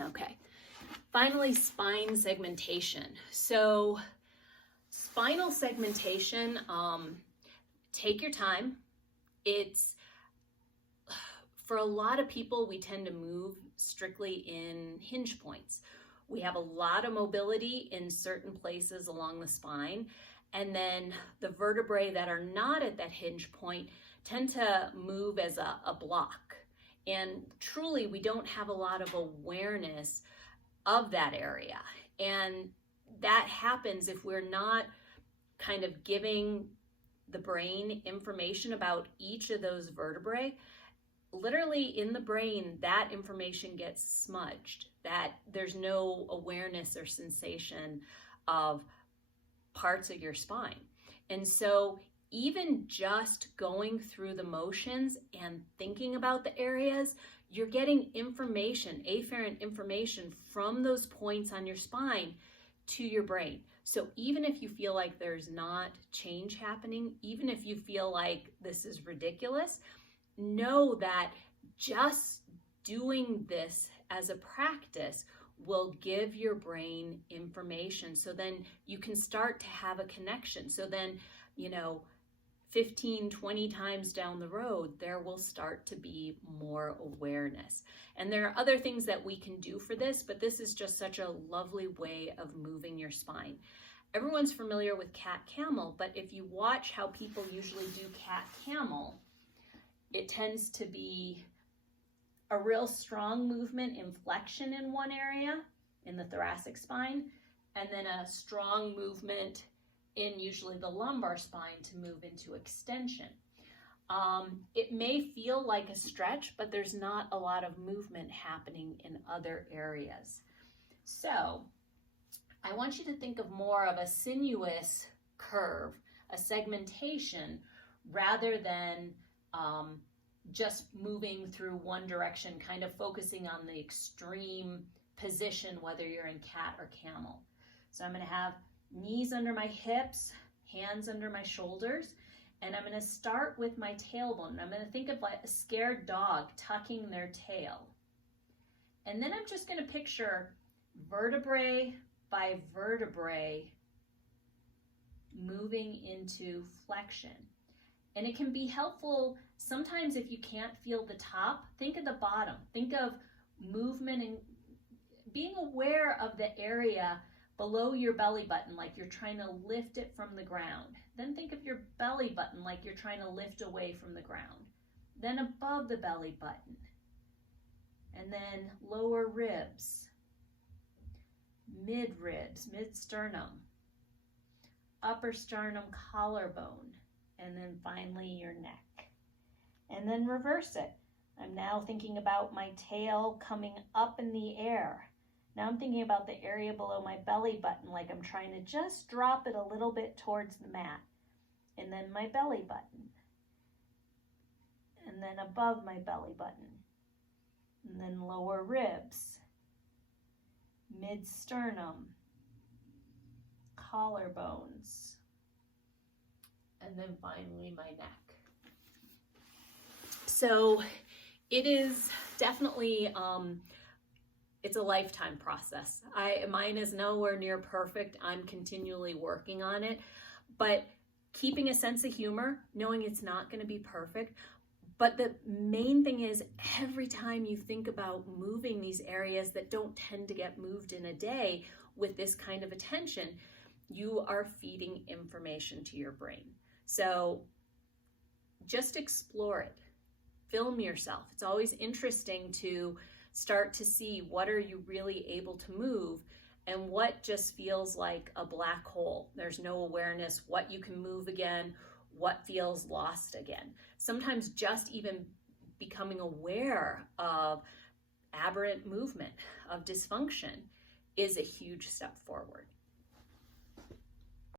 Okay. Finally, spine segmentation. So spinal segmentation, take your time. It's, for a lot of people, we tend to move strictly in hinge points. We have a lot of mobility in certain places along the spine, and then the vertebrae that are not at that hinge point tend to move as a block. And truly, we don't have a lot of awareness of that area. And that happens if we're not kind of giving the brain information about each of those vertebrae. Literally in the brain, that information gets smudged, that there's no awareness or sensation of parts of your spine. And so even just going through the motions and thinking about the areas, you're getting information, afferent information from those points on your spine to your brain. So even if you feel like there's not change happening, even if you feel like this is ridiculous, know that just doing this as a practice will give your brain information. So then you can start to have a connection. So then, 15, 20 times down the road, there will start to be more awareness. And there are other things that we can do for this, but this is just such a lovely way of moving your spine. Everyone's familiar with cat-camel, but if you watch how people usually do cat-camel, it tends to be a real strong movement in flexion in one area, in the thoracic spine, and then a strong movement in usually the lumbar spine to move into extension. It may feel like a stretch, but there's not a lot of movement happening in other areas. So I want you to think of more of a sinuous curve, a segmentation, rather than just moving through one direction, kind of focusing on the extreme position, whether you're in cat or camel. So I'm going to have knees under my hips, hands under my shoulders, and I'm going to start with my tailbone. I'm going to think of like a scared dog tucking their tail. And then I'm just going to picture vertebrae by vertebrae moving into flexion. And it can be helpful sometimes if you can't feel the top, think of the bottom. Think of movement and being aware of the area below your belly button, like you're trying to lift it from the ground. Then think of your belly button like you're trying to lift away from the ground. Then above the belly button. And then lower ribs, mid ribs, mid sternum, upper sternum, collarbone, and then finally your neck. And then reverse it. I'm now thinking about my tail coming up in the air. Now I'm thinking about the area below my belly button, like I'm trying to just drop it a little bit towards the mat. And then my belly button. And then above my belly button. And then lower ribs, mid-sternum, collarbones, and then finally my neck. So it is definitely, it's a lifetime process. Mine is nowhere near perfect. I'm continually working on it, but keeping a sense of humor, knowing it's not going to be perfect. But the main thing is every time you think about moving these areas that don't tend to get moved in a day with this kind of attention, you are feeding information to your brain. So just explore it. Film yourself. It's always interesting to start to see what are you really able to move and what just feels like a black hole. There's no awareness, what you can move again, what feels lost again. Sometimes just even becoming aware of aberrant movement, of dysfunction, is a huge step forward.